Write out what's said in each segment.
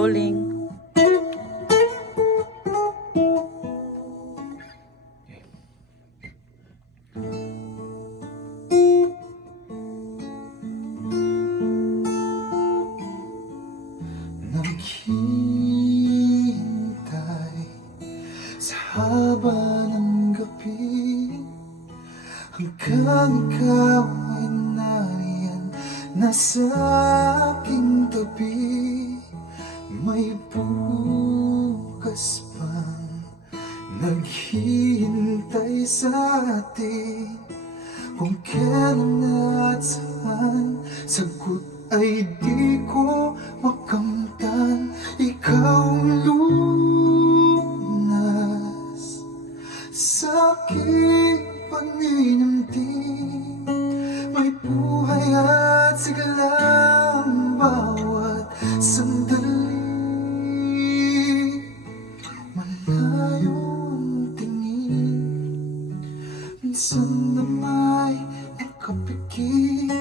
rolling. Naghihintay sa haba ng gabi hanggang ikaw ay nariyan nasa aking tabi. May bukas pang naghihintay sa atin, kung kailan at saan. Sagot ay di ko makamtan. Ikaw ang lunas sa aking paninamdin. May buhay at sigla ang bawat sandali. Malayo ang tingin, minsan na may nakapikit.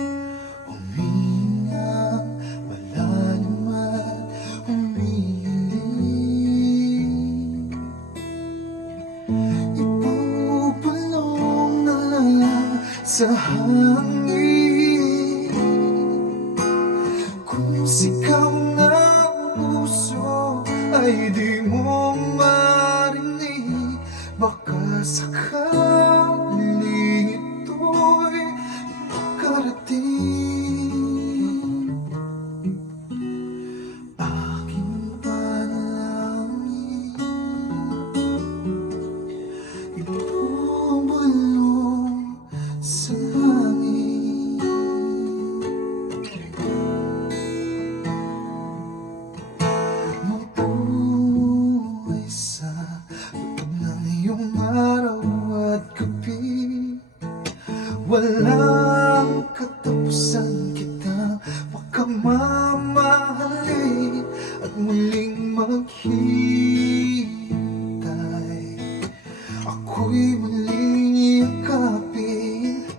Humingang malalim at humihiling. Ipupulong na lang sa hangin. Kung sigaw ng puso ay di mo marinig, baka sakaling ito'y makarating. Aking panalangin, ibubulong sa langit. Mabuhay sa loob ng iyong araw at gabi. Walang katapusan kitang makamamahalin at muling maghihintay. Ako'y muling yakapin,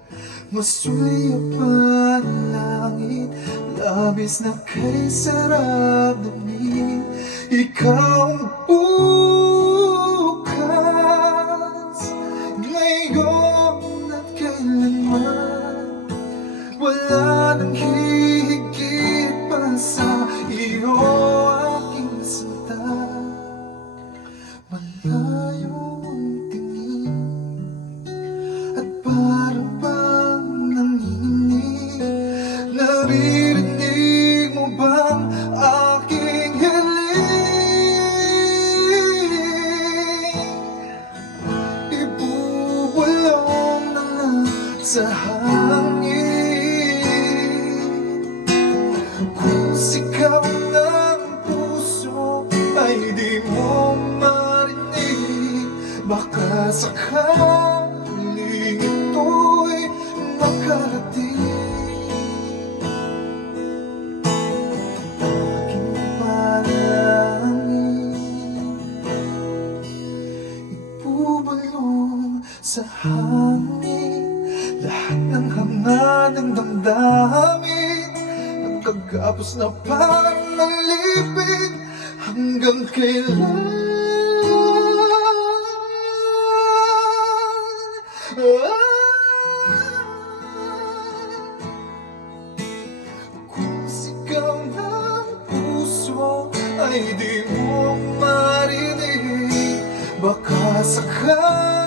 masulyap ang langit, labis na kay sarap damin. Ikaw ang bukas, ngayon at kailanman. Wala nang hihigit pa sa iyo, aking sinta. Malayo ang tingin at parang bang nanginginig. Naririnig mo bang aking hiling? Ibubulong na lang sa hangin. Kung sigaw ng puso ay di mo marinig, baka sakaling ito'y makarating. Aking panalangin, ibubulong sa hangin. Lahat ng hanga ng damdamin nagkagapos na parang nalipid. Hanggang kailan? Kung sigaw ng puso ay di mo marinig, baka sakaling